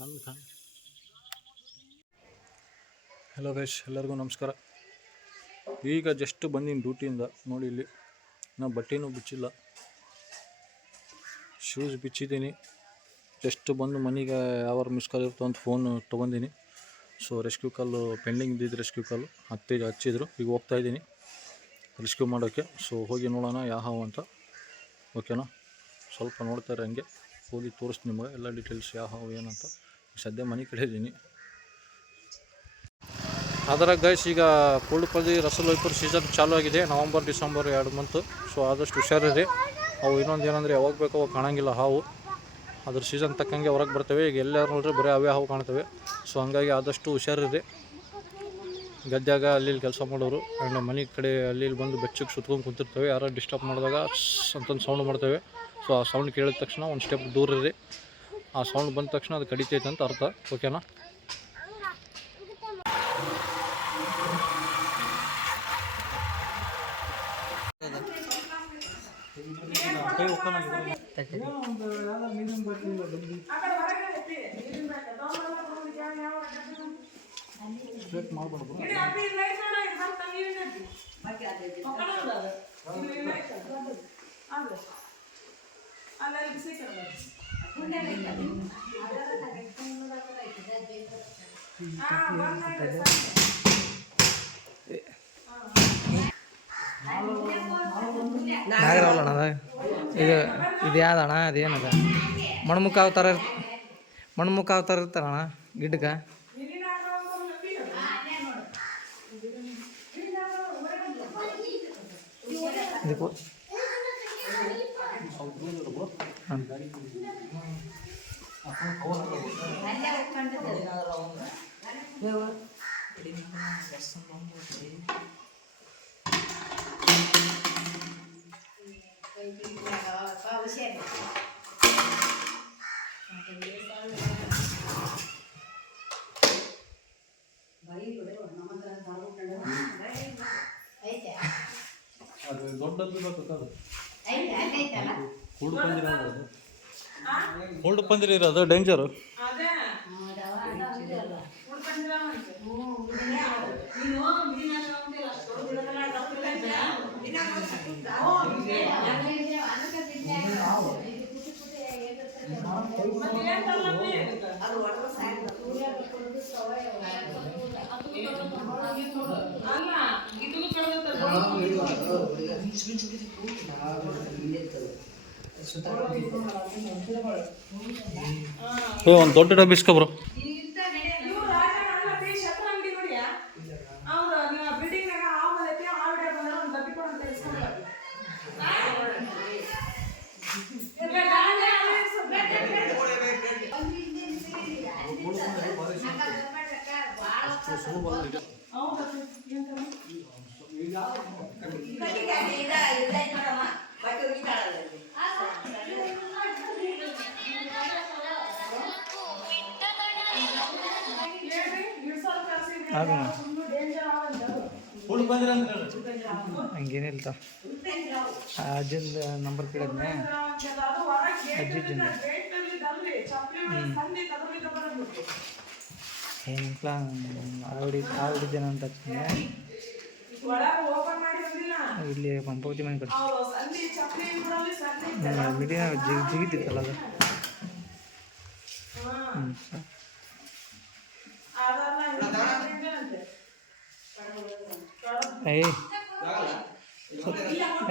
ನನ್ನ hello guys, ಎಲ್ಲರಿಗೂ ನಮಸ್ಕಾರ. ಈಗ ಜಸ್ಟ್ ಬಂದೀನಿ ಡ್ಯೂಟಿಯಿಂದ. ನೋಡಿ ಇಲ್ಲಿ ನಾನು ಬಟ್ಟೆನೂ ಬಿಚ್ಚಿಲ್ಲ, ಶೂಸ್ ಬಿಚ್ಚಿದ್ದೀನಿ. ಜಸ್ಟ್ ಬಂದು ಮನೆಗೆ ಯಾವಾಗ ಮಿಸ್ ಕಾಲ್ ಇರ್ತೋ ಅಂತ ಫೋನ್ ತೊಗೊಂಡಿನಿ. ಸೊ ರೆಸ್ಕ್ಯೂ ಕಾಲು ಪೆಂಡಿಂಗ್ ಇದ್ದಿದ್ದು ರೆಸ್ಕ್ಯೂ ಕಾಲು ಹಚ್ಚಿದ್ರು. ಈಗ ಹೋಗ್ತಾಯಿದ್ದೀನಿ ರೆಸ್ಕ್ಯೂ ಮಾಡೋಕ್ಕೆ. ಸೊ ಹೋಗಿ ನೋಡೋಣ ಯಾವ ಅಂತ, ಓಕೆನಾ? ಸ್ವಲ್ಪ ನೋಡ್ತಾರೆ, ಹಂಗೆ ಹೋಗಿ ತೋರಿಸ್ತೀನಿ ನಿಮಗೆ ಎಲ್ಲ ಡೀಟೇಲ್ಸ್ ಯಾವ ಏನಂತ. ಸದ್ಯ ಮನೆ ಕಡೆ ಇದ್ದೀನಿ. ಅದರ ಗೈಸ್, ಈಗ ಕೋಲ್ಡ್ಪಲ್ಲಿ ರಸಲ್ ವೈಪರ್ ಸೀಸನ್ ಚಾಲೂ ಆಗಿದೆ. November December 2 month. ಸೊ ಆದಷ್ಟು ಹುಷಾರಿರಿ. ಅವು ಇನ್ನೊಂದು ಏನಂದರೆ ಯಾವಾಗ ಬೇಕೋ ಅವಾಗ ಕಾಣೋಂಗಿಲ್ಲ ಹಾವು. ಅದ್ರ ಸೀಸನ್ ತಕ್ಕಂಗೆ ಹೊರಗೆ ಬರ್ತವೆ. ಈಗ ಎಲ್ಲರೂ ನೋಡ್ರಿ ಬರೀ ಅವೇ ಹಾವು ಕಾಣ್ತವೆ. ಸೊ ಹಂಗಾಗಿ ಆದಷ್ಟು ಹುಷಾರಿರಿ. ಗದ್ಯಾಗ ಅಲ್ಲಿ ಕೆಲಸ ಮಾಡೋರು ಆ್ಯಂಡ್ ಮನೆ ಕಡೆ ಅಲ್ಲಿ ಬಂದು ಬೆಚ್ಚಗೆ ಸುತ್ಕೊಂಡು ಕುಂತಿರ್ತವೆ. ಯಾರೋ ಡಿಸ್ಟರ್ಬ್ ಮಾಡಿದಾಗ ಅಂತಂದು ಸೌಂಡ್ ಮಾಡ್ತೇವೆ. ಸೊ ಆ ಸೌಂಡ್ ಕೇಳಿದ ತಕ್ಷಣ ಒಂದು ಸ್ಟೆಪ್ ದೂರ ಇರಿ. ಆ ಸೌಂಡ್ ಬಂದ ತಕ್ಷಣ ಅದು ಕಡಿತೈತೆ ಅಂತ ಅರ್ಥ, ಓಕೆನಾ? ನಾಗರವಲ್ಲಣ್ಣ ಇದು ಯಾವ್ದಣ್ಣ? ಅದೇನದ ಮಣ್ಮುಖ ಅವತಾರ ಇರ್ತಾರಣ್ಣ ಗಿಡ್ಡಕ್ಕೆ. ಅದು ದೊಡ್ಡದು ಕೋಲ್ಡ್ ಪಂದಿರ ಇರೋದು ಡೇಂಜರು. ಒಂದು ದೊಡ್ಡ ಡಬ್ಬಿ ಇಸ್ಕೊಬ್ರು. ಹಂಗೇನಿಲ್ಲ, ಅಜ್ಜಿಂದ ನಂಬರ್ ಕೇಳಿದ್ನೆ, ಅಜ್ಜಿಂದ ಏನಂತ ಆವಿಡ ಜನ ಅಂತ ಹಚ್ಚಿದ್ನೆ. ಇಲ್ಲಿ ಪಂಪವತಿ ಮನೆ ಕಡೆ ಮಿಡಿಯ ಜಿಗಿತಿತ್ತಲ್ಲ ಅದು.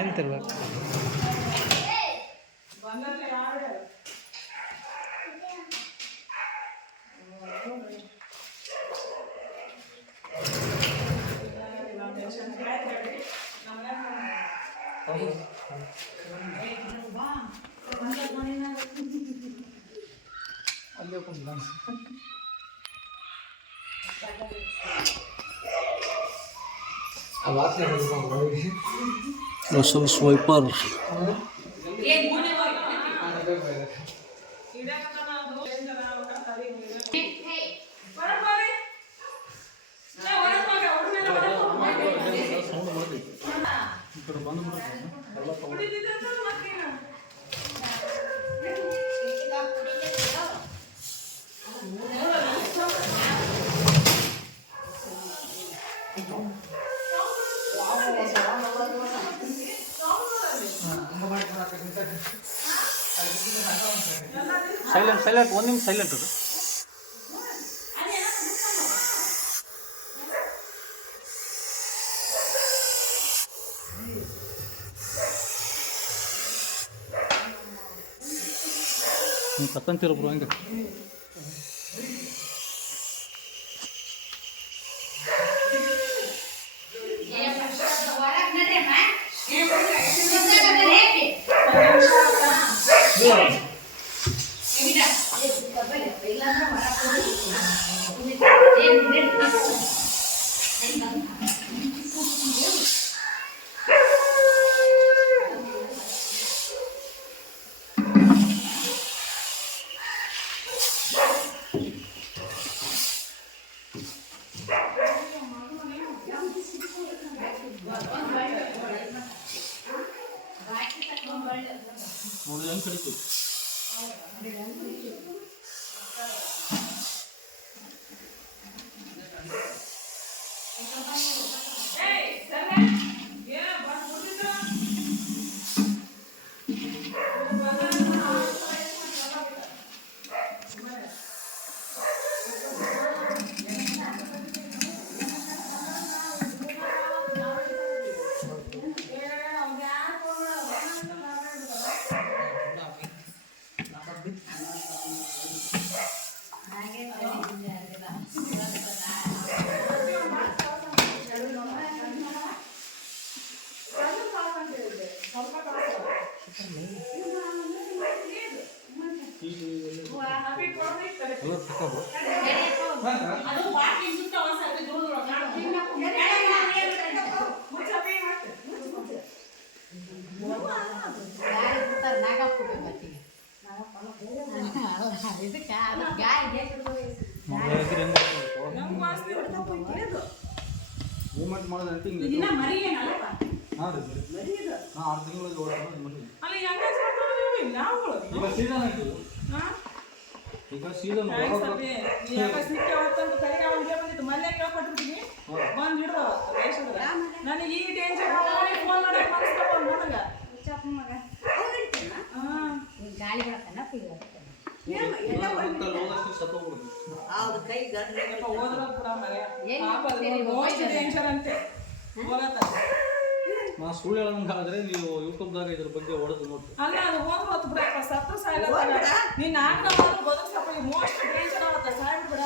ಎಂತಿರ್ಬೇಕು ಅಲ್ಲೇ ಕುಂತ ರಸಲ್ ಸ್ವೈಪರ್ ಸೈಲೆಂಟ್ ಒಂದು ನಿಮಿಷ ಸೈಲೆಂಟ್ ಅದು. ನೀವು ಕತ್ತಂತಿರೋ ಬ್ರೋ ಹಂಗೆ. ನೋಡಿ ಹೆಂಗೆ ಕಡಿತು. ಮೂಮೆಂಟ್ ಮಾಡೋದಂటే ಹಿಂಗೆ ಹಾಂ ರೀ 6 ತಿಂಗಳಲ್ಲಿ ಈಗ ಸೀಸನ್ ಆಯ್ತು. ಈಗ ಸೀಸನ್ ನನಗೆ ಈ ಟೆನ್ಷನ್ ಫೋನ್ ಮಾಡಿ ಗಾಳಿ ನಾ ಸುಳ್ಳು ಹೇಳಂಗಾದ್ರೆ ನೀವು ಯೂಟ್ಯೂಬ್ದಾಗ ಇದ್ರ ಬಗ್ಗೆ ಹೊಡೆದು ನೋಡ್ತೀವಿ. ಅಲ್ಲ ಅದು ಹೋದ್ರು ಹೊತ್ತು ಬಿಡಪ್ಪ ಸತ್ತು ಸಾಯಿಲ್ಲ ನೀನು ನಾಲ್ಕು ಬದುಕ್ಸಪ್ಪ ಮೋಸ್ಟ್ ಟೆನ್ಷನ್ ಅವತ್ತ ಸಾಯ್ಬಿಡ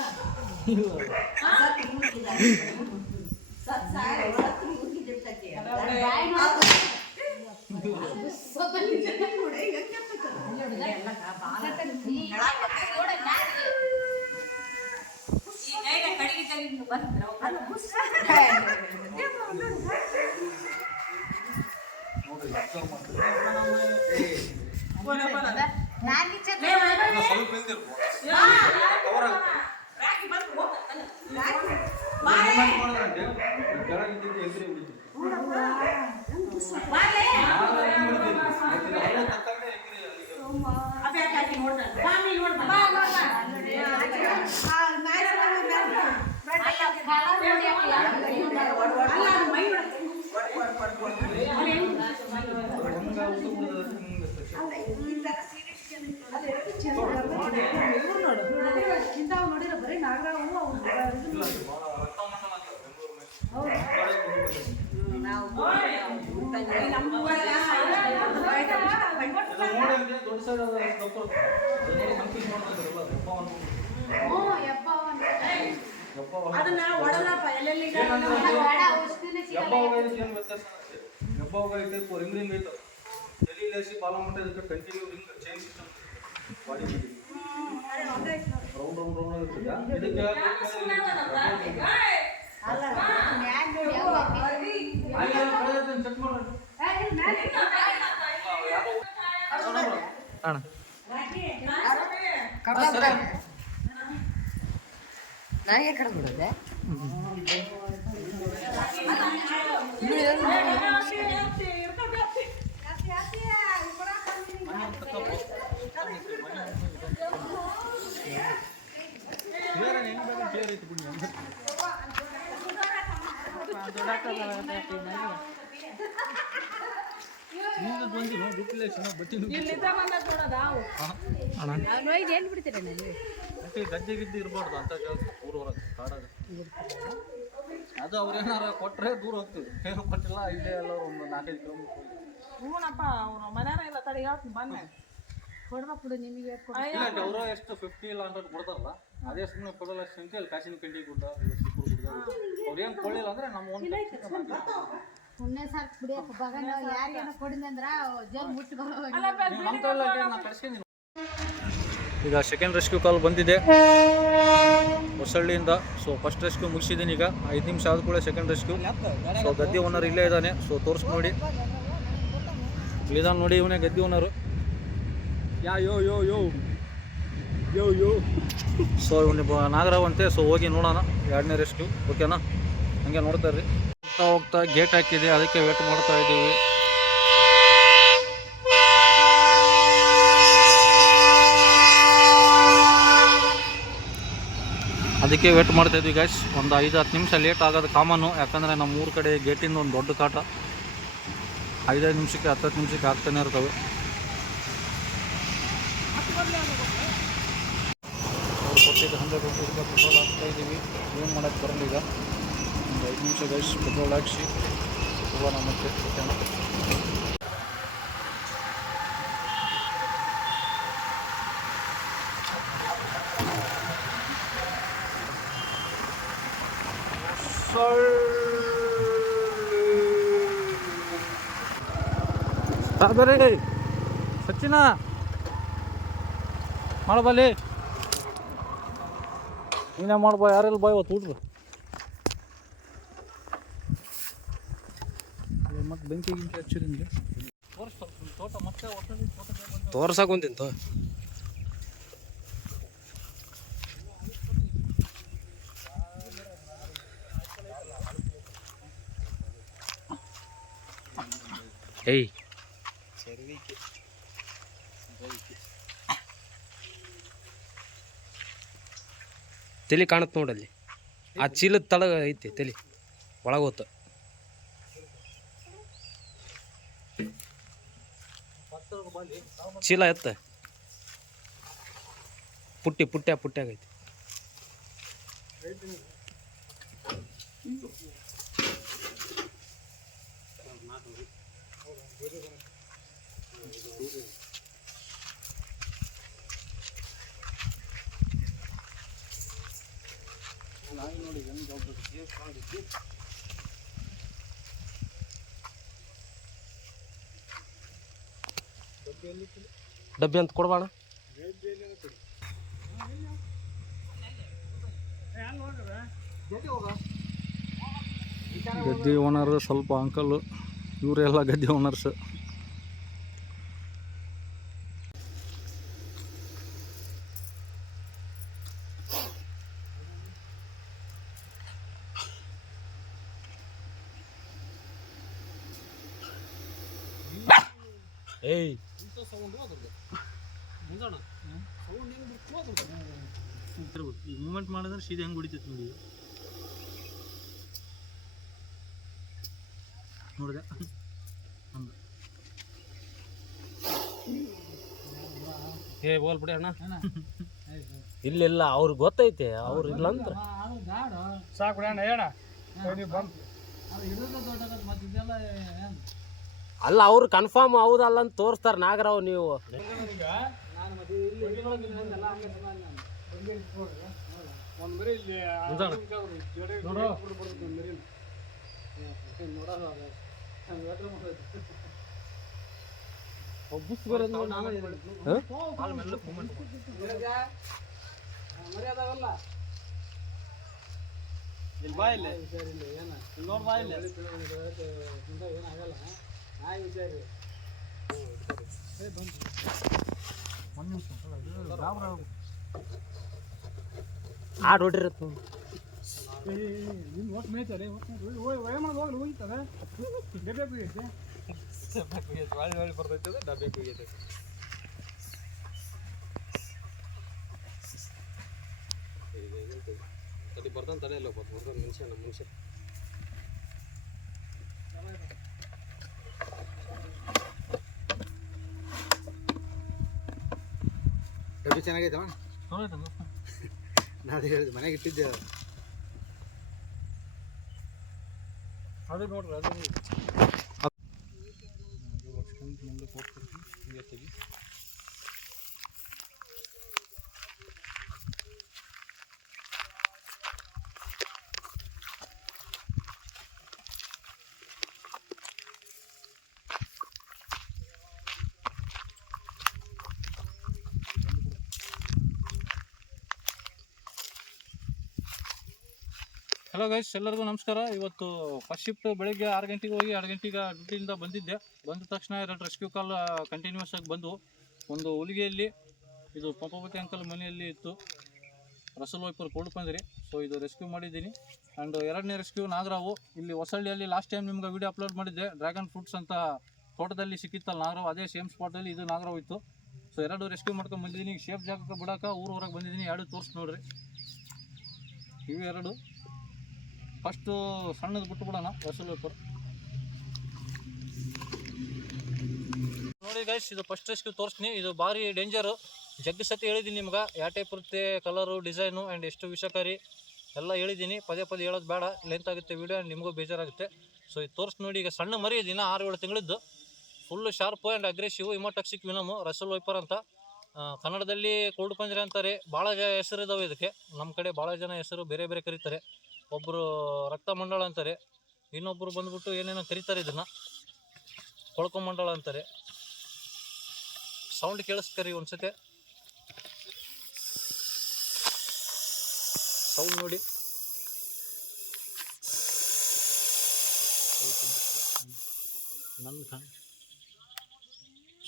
continue chain system body round round round ಇರ್ತದೆ. ಇದಕ್ಕೆ ಚೆಕ್ ಮಾಡೋಣ ನನಗೆ ಕಡೆ ಬಿಡೋದೆ ಇಲ್ಲಿದ್ದ ಬಂದದ್ ನೋಡೋದ ಅವು. ಎಲ್ಲಿ ಬಿಡ್ತೀರ ನಾನು ಗದ್ದೆ ಗಿದ್ದೆ ಇರಬಾರ್ದು ಅಂತ ಕೆಲಸ ಊರ ಹೊರಗೆ ಕಾಡಾಗ ಅದು ಅವ್ರೇನಾರ ಕೊಟ್ಟರೆ ದೂರ ಹೋಗ್ತೀವಿ ಏನು ಕೊಟ್ಟಿಲ್ಲ ಇಲ್ಲೇ ಎಲ್ಲರೂ ಒಂದು 4-5 ಕಿಲೋಮೀಟರ್ ಹೂನಪ್ಪ ಅವ್ರು ಮನ್ಯಾರ ಇಲ್ಲ ತಡಿ ಹೇಳ್ತೀನಿ ಬಂದೆ. ಕೊಡ್ಬೇಕು ಬಿಡು ನಿಮಗೆ ಅಯ್ಯ ಅವರು ಎಷ್ಟು 50 ಇಲ್ಲ 100 ಕೊಡ್ತಾರಲ್ಲ ಅದೇ ಸುಮ್ಮನೆ ಕೊಡಲ್ಲ ಅಂತ ಅಲ್ಲಿ ಕಾಸಿನ ಕಂಡಿ ಗುಡ್ಡ ಸಿಬ್ಬೂರು ಗುಡ್ಡ ಅವ್ರೇನು ಕೊಡಲಿಲ್ಲ ಅಂದ್ರೆ ನಮ್ಮ ಒಂದು ಪುಣ್ಯ ಸಾಕು ಬಿಡಿಯಪ್ಪ ಬಗನ ಯಾರಿಗೇನೋ ಕೊಡಿದ್ನಿ ಅಂದ್ರ ಜಲ್ ಮುಟ್ಟು ಬರೋ ನಮ್ಮ ಕೈಯಲ್ಲಿ ನಾನು ಕಳ್ಸ್ಕೊಂಡಿನಿ. ಈಗ ಸೆಕೆಂಡ್ ರೆಸ್ಕ್ಯೂ ಕಾಲ್ ಬಂದಿದೆ ಹೊಸಳ್ಳಿಯಿಂದ. ಸೊ ಫಸ್ಟ್ ರೆಸ್ಕ್ಯೂ ಮುಗಿಸಿದ್ದೀನಿ. ಈಗ 5 ನಿಮಿಷ ಆದ ಕೂಡ ಸೆಕೆಂಡ್ ರೆಸ್ಕ್ಯೂ. ಸೊ ಗದ್ದೆ ಓನರ್ ಇಲ್ಲೇ ಇದ್ದಾನೆ. ಸೊ ತೋರಿಸ್ ನೋಡಿ, ಇಲ್ಲಿದ್ದಾನೆ ನೋಡಿ, ಇವನೇ ಗದ್ದೆ ಓನರು. ಯೋ ಯೋ ಯೋ ಯೋ ಯೋ ಸೊ ಇವನು ನಾಗರಾವ್ ಅಂತೆ. ಸೊ ಹೋಗಿ ನೋಡೋಣ 2ನೇ ರೆಸ್ಕ್ಯೂ. ಓಕೆನಾ? ಹಂಗೆ ನೋಡ್ತಾ ಇರ್ರಿ. ಹೋಗ್ತಾ ಗೇಟ್ ಹಾಕಿದೆ, ಅದಕ್ಕೆ ವೇಟ್ ಮಾಡ್ತಾ ಇದ್ದೀವಿ. ಅದಕ್ಕೆ ವೇಟ್ ಮಾಡ್ತಾ ಇದ್ವಿ ಗೈಸ್. ಒಂದು 5-10 ನಿಮಿಷ ಲೇಟ್ ಆಗೋದು ಕಾಮನ್ನು, ಯಾಕಂದರೆ ನಮ್ಮ ಊರ ಕಡೆ ಗೇಟಿಂದ ಒಂದು ದೊಡ್ಡ ಕಾಟ 5-5 ನಿಮಿಷಕ್ಕೆ 10 ನಿಮಿಷಕ್ಕೆ ಆಗ್ತಾನೆ ಇರ್ತವೆ. ಅವ್ರು ಕೊಟ್ಟಿದ್ದು 100 ರೂಪಾಯಿ ಪೆಟ್ರೋಲ್ ಹಾಕ್ತಾ ಇದ್ದೀವಿ. ಏನು ಮಾಡೋಕ್ಕೆ ಬರಲ್ಲ. ಈಗ ಒಂದು 5 ನಿಮಿಷ ಗೈಸ್ ಪೆಟ್ರೋಲ್ ಹಾಕಿಸಿ ಹೋಗೋಣ ಮತ್ತೆ. ಓಕೆನಾ? ಬರ್ರಿ ಸಚಿನ ಮಾಡಬಲ್ಲಿ ನೀನೇ ಮಾಡ್ಬೋ. ಯಾರೆಲ್ಲ ಬಾಯ್ ಇವತ್ತು ಊಟ್ರು ಮತ್ತೆ ಬೆಂಕಿ ಗಿಂಕಿ ಹಚ್ಚಿರಿ ನಿಮಗೆ ತೋಟ ಮತ್ತೆ ತೋರ್ಸಕ್ಕೆ ಕುಂತಿಂತು. ಏಯ್ ತಲೆ ಕಾಣುತ್ತೆ ನೋಡಲ್ಲಿ, ಆ ಚೀಲದ ತಳಗ ಐತಿ ತಲೆ ಒಳಗೋತು. ಚೀಲ ಎತ್ತ ಪುಟ್ಟ್ಯಾಗೈತಿ. ಡಬ್ಬಿ ಅಂತ ಕೊಡ್ಬೋಣ. ಗದ್ದೆ ಓನರ್ ಸ್ವಲ್ಪ ಅಂಕಲ್, ಇವರೆಲ್ಲ ಗದ್ದೆ ಓನರ್ಸ್. ಏಯ್ ಈಗ ಮೂಮೆಂಟ್ ಮಾಡಿದ್ರೆ ಸೀದಾ ಹೆಂಗೆ ಹೊಡಿತೈತೆ ನೋಡಿ. ನೋಡಿದೆ ಏ ಬೋಲ್ ಬಿಡಿ ಅಣ್ಣ. ಇಲ್ಲ ಅವ್ರಿಗೆ ಗೊತ್ತೈತೆ, ಅವ್ರು ಇಲ್ಲ ಅಂತ ಸಾಕು ಬಿಡಿ ಅಣ್ಣ. ಹೇಳ ಅಲ್ಲ, ಅವ್ರು ಕನ್ಫರ್ಮ್ ಹೌದಲ್ಲ ಅಂತ ತೋರಿಸ್ತಾರೆ ನಾಗರಾವ್. ನೀವು ಆಡ್ ಹೊಡಿರತ್ತು. ಬರ್ತಾನೆ ತಡೆಯಲ್ಲ ಮನುಷ್ಯ. ಚೆನ್ನಾಗೈತವ. ನಾನು ಹೇಳಿದೆ ಮನೆಗೆ ಇಟ್ಟಿದ್ದೆ. ಅದು ನೋಡ್ರಿ ಅದು ಹಲೋ ಗೈಸ್, ಎಲ್ಲರಿಗೂ ನಮಸ್ಕಾರ. ಇವತ್ತು ಫಸ್ಟ್ ಶಿಫ್ಟ್ ಬೆಳಿಗ್ಗೆ 6 ಗಂಟೆಗೆ ಹೋಗಿ 2 ಗಂಟೆಗೆ ಡ್ಯೂಟಿಯಿಂದ ಬಂದಿದ್ದೆ. ಬಂದ ತಕ್ಷಣ 2 ರೆಸ್ಕ್ಯೂ ಕಾಲ್ ಕಂಟಿನ್ಯೂಸ್ ಆಗಿ ಬಂದು, ಒಂದು ಹುಲಿಗೆಯಲ್ಲಿ ಇದು ಪಂಪಪತಿ ಅಂಕಲ್ ಮನೆಯಲ್ಲಿ ಇತ್ತು, ರಸಲ್ ವೈಪರ್ ಕೋಡ್ಕೊಂಡ್ರಿ. ಸೊ ಇದು ರೆಸ್ಕ್ಯೂ ಮಾಡಿದ್ದೀನಿ. ಆ್ಯಂಡ್ 2ನೇ ರೆಸ್ಕ್ಯೂ ನಾಗರಾವು. ಇಲ್ಲಿ ಹೊಸಳ್ಳಿಯಲ್ಲಿ ಲಾಸ್ಟ್ ಟೈಮ್ ನಿಮ್ಗೆ ವಿಡಿಯೋ ಅಪ್ಲೋಡ್ ಮಾಡಿದ್ದೆ, ಡ್ರ್ಯಾಗನ್ ಫ್ರೂಟ್ಸ್ ಅಂತ ತೋಟದಲ್ಲಿ ಸಿಕ್ಕಿತ್ತಲ್ಲ ನಾಗರಾವು, ಅದೇ ಸೇಮ್ ಸ್ಪಾಟಲ್ಲಿ ಇದು ನಾಗರಾವು ಇತ್ತು. ಸೊ 2 ರೆಸ್ಕ್ಯೂ ಮಾಡ್ಕೊಂಡು ಬಂದಿದ್ದೀನಿ. ಸೇಫ್ ಜಾಗಕ್ಕೆ ಬಿಡೋಕೆ ಊರು ಹೊರಗೆ ಬಂದಿದ್ದೀನಿ. 2 ತೋರಿಸಿ ನೋಡ್ರಿ, ಇವು 2. ಫಸ್ಟು ಸಣ್ಣದು ಬಿಟ್ಟು ಬಿಡೋಣ, ರಸಲ್ ವೈಪರ್ ನೋಡಿ ಗೈಸ್. ಇದು ಫಸ್ಟ್ ರೆಸ್ಕ್ಯೂ ತೋರಿಸ್ತೀನಿ. ಇದು ಭಾರಿ ಡೇಂಜರು. ಜಗ್ಗಿ ಸತಿ ಹೇಳಿದ್ದೀನಿ ನಿಮ್ಗೆ, ಯಾವ ಟೈಪ್ ಇರುತ್ತೆ ಕಲರು, ಡಿಸೈನು ಆ್ಯಂಡ್ ಎಷ್ಟು ವಿಷಕಾರಿ ಎಲ್ಲ ಹೇಳಿದ್ದೀನಿ. ಪದೇ ಪದೇ ಹೇಳೋದು ಬೇಡ, ಲೆಂತ್ ಆಗುತ್ತೆ ವೀಡಿಯೋ, ನಿಮಗೂ ಬೇಜಾರಾಗುತ್ತೆ. ಸೊ ಇದು ತೋರಿಸಿ ನೋಡಿ. ಈಗ ಸಣ್ಣ ಮರಿ ದಿನ 6-7 ತಿಂಗಳಿದ್ದು, full sharp and aggressive hemotoxic venom Russell viper ಅಂತ. ಕನ್ನಡದಲ್ಲಿ ಕೋಲ್ಡ್ ಪಂಜರ ಅಂತಾರೆ. ಭಾಳ ಹೆಸರು ಇದ್ದಾವೆ ಇದಕ್ಕೆ. ನಮ್ಮ ಕಡೆ ಭಾಳ ಜನ ಹೆಸರು ಬೇರೆ ಬೇರೆ ಕರೀತಾರೆ. ಒಬ್ಬರು ರಕ್ತಮಂಡಳ ಅಂತಾರೆ, ಇನ್ನೊಬ್ಬರು ಬಂದ್ಬಿಟ್ಟು ಏನೇನೋ ಕರೀತಾರೆ, ಇದನ್ನು ಕೊಳ್ಕೊಂಮಂಡಳ ಅಂತಾರೆ. ಸೌಂಡ್ ಕೇಳಿಸ್ಕರಿ ಒಂದ್ಸತಿ, ಸೌಂಡ್ ನೋಡಿ.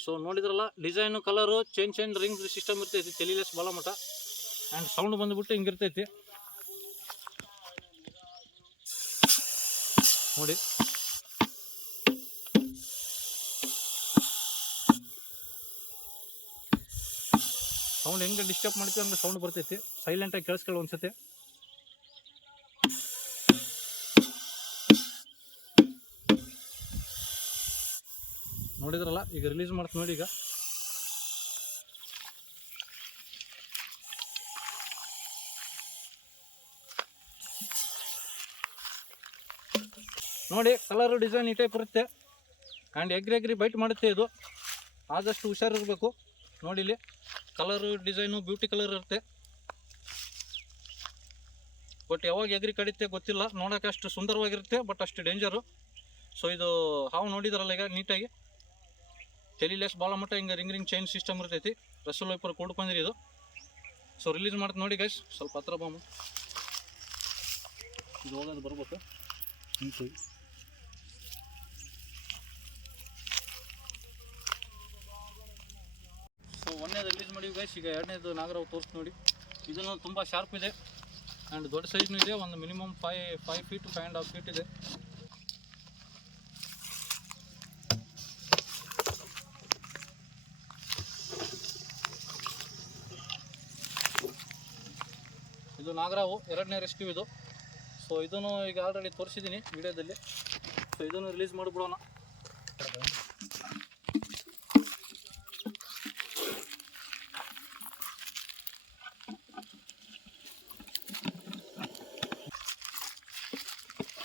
ಸೊ ನೋಡಿದ್ರಲ್ಲ, design, colour, change ring system ಇರ್ತೈತಿ, ತೆಲಿಲೆಸ್ ಬಾಲ ಮಠ. ಆ್ಯಂಡ್ ಸೌಂಡ್ ಬಂದುಬಿಟ್ಟು ಹಿಂಗಿರ್ತೈತಿ ನೋಡಿ. ಸೌಂಡ್ ಹೆಂಗೆ ಡಿಸ್ಟರ್ಬ್ ಮಾಡ್ತೀವಿ ಹಂಗೆ ಸೌಂಡ್ ಬರ್ತೈತಿ. ಸೈಲೆಂಟಾಗಿ ಕೇಳಿಸ್ಕೊಳ್ಳಿ ಒಂದ್ಸತಿ. ನೋಡಿದ್ರಲ್ಲ, ಈಗ ರಿಲೀಸ್ ಮಾಡ್ತೀನಿ ನೋಡಿ. ಈಗ ನೋಡಿ, ಕಲರು ಡಿಸೈನ್ ಈ ಟೈಪ್ ಬರುತ್ತೆ. ಆ್ಯಂಡ್ ಎಗ್ರಿ ಬೈಟ್ ಮಾಡುತ್ತೆ. ಇದು ಆದಷ್ಟು ಹುಷಾರಿರಬೇಕು. ನೋಡಿ, ಇಲ್ಲಿ ಕಲರು ಡಿಸೈನು ಬ್ಯೂಟಿ ಕಲರ್ ಇರುತ್ತೆ. ಬಟ್ ಯಾವಾಗ ಎಗ್ರಿ ಕಡಿತೆ ಗೊತ್ತಿಲ್ಲ. ನೋಡೋಕೆ ಅಷ್ಟು ಸುಂದರವಾಗಿರುತ್ತೆ, ಬಟ್ ಅಷ್ಟು ಡೇಂಜರು. ಸೊ ಇದು ಹಾವು ನೋಡಿದ್ರಲ್ಲ, ಈಗ ನೀಟಾಗಿ ತೆಲಿಲೆಸ್ ಬಾಲ ಮಟ್ಟ ಹಿಂಗೆ ರಿಂಗ್ ಚೈನ್ ಸಿಸ್ಟಮ್ ಇರ್ತೈತಿ. ರಸಲ್ ವೈಪರ್ ಕೊಡ್ಕೊಂಡ್ರಿ ಇದು. ಸೊ ರಿಲೀಸ್ ಮಾಡ್ತೀನಿ ನೋಡಿ ಗೈಸ್. ಸ್ವಲ್ಪ ಹತ್ರ ಬಾಮು, ಇದು ಹೋಗೋದು ಬರ್ಬೇಕು. ಸೊ 1ನೇದು ರಿಲೀಸ್ ಮಾಡಿ ಗೈಸ್. ಈಗ 2ನೇದು ನಾಗರಾವು ತೋರಿಸಿ ನೋಡಿ. ಇದನ್ನು ತುಂಬ ಶಾರ್ಪ್ ಇದೆ ಆ್ಯಂಡ್ ದೊಡ್ಡ ಸೈಜ್ನೂ ಇದೆ. ಒಂದು ಮಿನಿಮಮ್ 5 ಫೀಟ್ 5.5 ಫೀಟ್ ಇದೆ. ಇದು ನಾಗರಾವು 2ನೇ ರೆಸ್ಕ್ಯೂ ಇದು. ಸೊ ಇದನ್ನು ಈಗ ಆಲ್ರೆಡಿ ತೋರಿಸಿದ್ದೀನಿ ವಿಡಿಯೋದಲ್ಲಿ. ಸೊ ಇದನ್ನು ರಿಲೀಸ್ ಮಾಡಿಬಿಡೋಣ.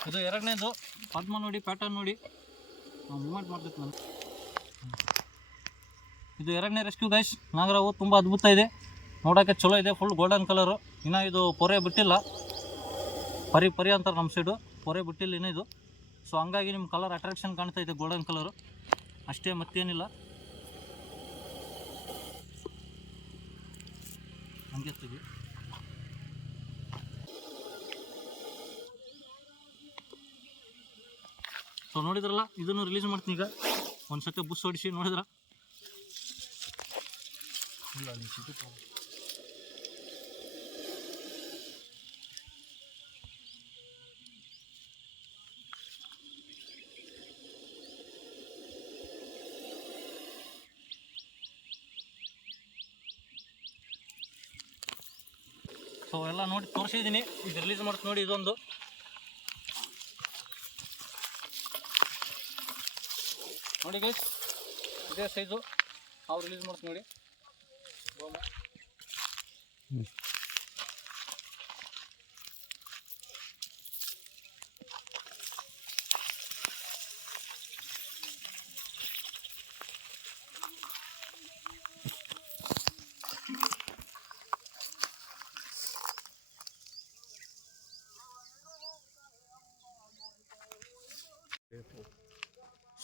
ಇದು 2ನೇದು. ಪದ್ಮ ನೋಡಿ, ಪ್ಯಾಟರ್ನ್ ನೋಡಿ, ಮೂಮೆಂಟ್ ಮಾಡ್ಬೇಕು ನಾನು. ಇದು 2ನೇ ರೆಸ್ಕ್ಯೂ ಗೈಸ್. ನಾಗರಾವು ತುಂಬ ಅದ್ಭುತ ಇದೆ, ನೋಡೋಕ್ಕೆ ಚಲೋ ಇದೆ. Full golden colour. ಇನ್ನು ಇದು ಪೊರೆ ಬಿಟ್ಟಿಲ್ಲ, ಪರಿ ಅಂತಾರೆ ನಮ್ಮ ಸೈಡು. ಪೊರೆ ಬಿಟ್ಟಿಲ್ಲ ಇನ್ನೂ ಇದು. ಸೊ ಹಂಗಾಗಿ ನಿಮ್ಮ ಕಲರ್ ಅಟ್ರಾಕ್ಷನ್ ಕಾಣ್ತಾ ಇದೆ, ಗೋಲ್ಡನ್ ಕಲರು ಅಷ್ಟೇ, ಮತ್ತೇನಿಲ್ಲ. ಹಂಗೆ ತೆಗಿ. ಸೊ ನೋಡಿದ್ರಲ್ಲ, ಇದನ್ನು ರಿಲೀಸ್ ಮಾಡ್ತೀನಿ ಈಗ. ಒಂದು ಸತಿ ಬುಸ್ ಹೊಡಿಸಿ ನೋಡಿದ್ರ. ಸೊ ಎಲ್ಲ ನೋಡಿ ತೋರಿಸಿದ್ದೀನಿ. ಇದು ರಿಲೀಸ್ ಮಾಡ್ತೀನಿ ನೋಡಿ. ಇದೊಂದು ನೋಡಿ ಗೈಸ್, ಇದೇ ಸೈಜು. ಅವ್ರು ರಿಲೀಸ್ ಮಾಡ್ತೀನಿ ನೋಡಿ.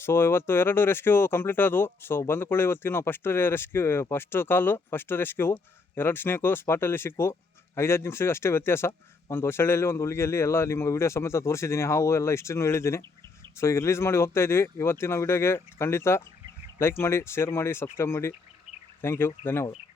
ಸೊ ಇವತ್ತು 2 ರೆಸ್ಕ್ಯೂ ಕಂಪ್ಲೀಟ್ ಆದವು. ಸೊ ಬಂದ ಕೂಡಲೇ ಇವತ್ತಿನ ಫಸ್ಟ್ ರೆಸ್ಕ್ಯೂ 2 ಸ್ನೇಕು ಸ್ಪಾಟಲ್ಲಿ ಸಿಕ್ಕು. 5 ನಿಮಿಷ ಅಷ್ಟೇ ವ್ಯತ್ಯಾಸ. ಒಂದು ಹೊಸಳ್ಳಿಯಲ್ಲಿ ಒಂದು ಹುಲಿಗೆಯಲ್ಲಿ ಎಲ್ಲ ನಿಮಗೆ ವಿಡಿಯೋ ಸಮೇತ ತೋರಿಸಿದ್ದೀನಿ. ಹಾವು ಎಲ್ಲ ಹಿಸ್ಟ್ರಿನೂ ಹೇಳಿದ್ದೀನಿ. ಸೊ ಈಗ ರಿಲೀಸ್ ಮಾಡಿ ಹೋಗ್ತಾ ಇದ್ದೀವಿ. ಇವತ್ತಿನ ವಿಡಿಯೋಗೆ ಖಂಡಿತ ಲೈಕ್ ಮಾಡಿ, ಶೇರ್ ಮಾಡಿ, ಸಬ್ಸ್ಕ್ರೈಬ್ ಮಾಡಿ. ಥ್ಯಾಂಕ್ ಯು, ಧನ್ಯವಾದ.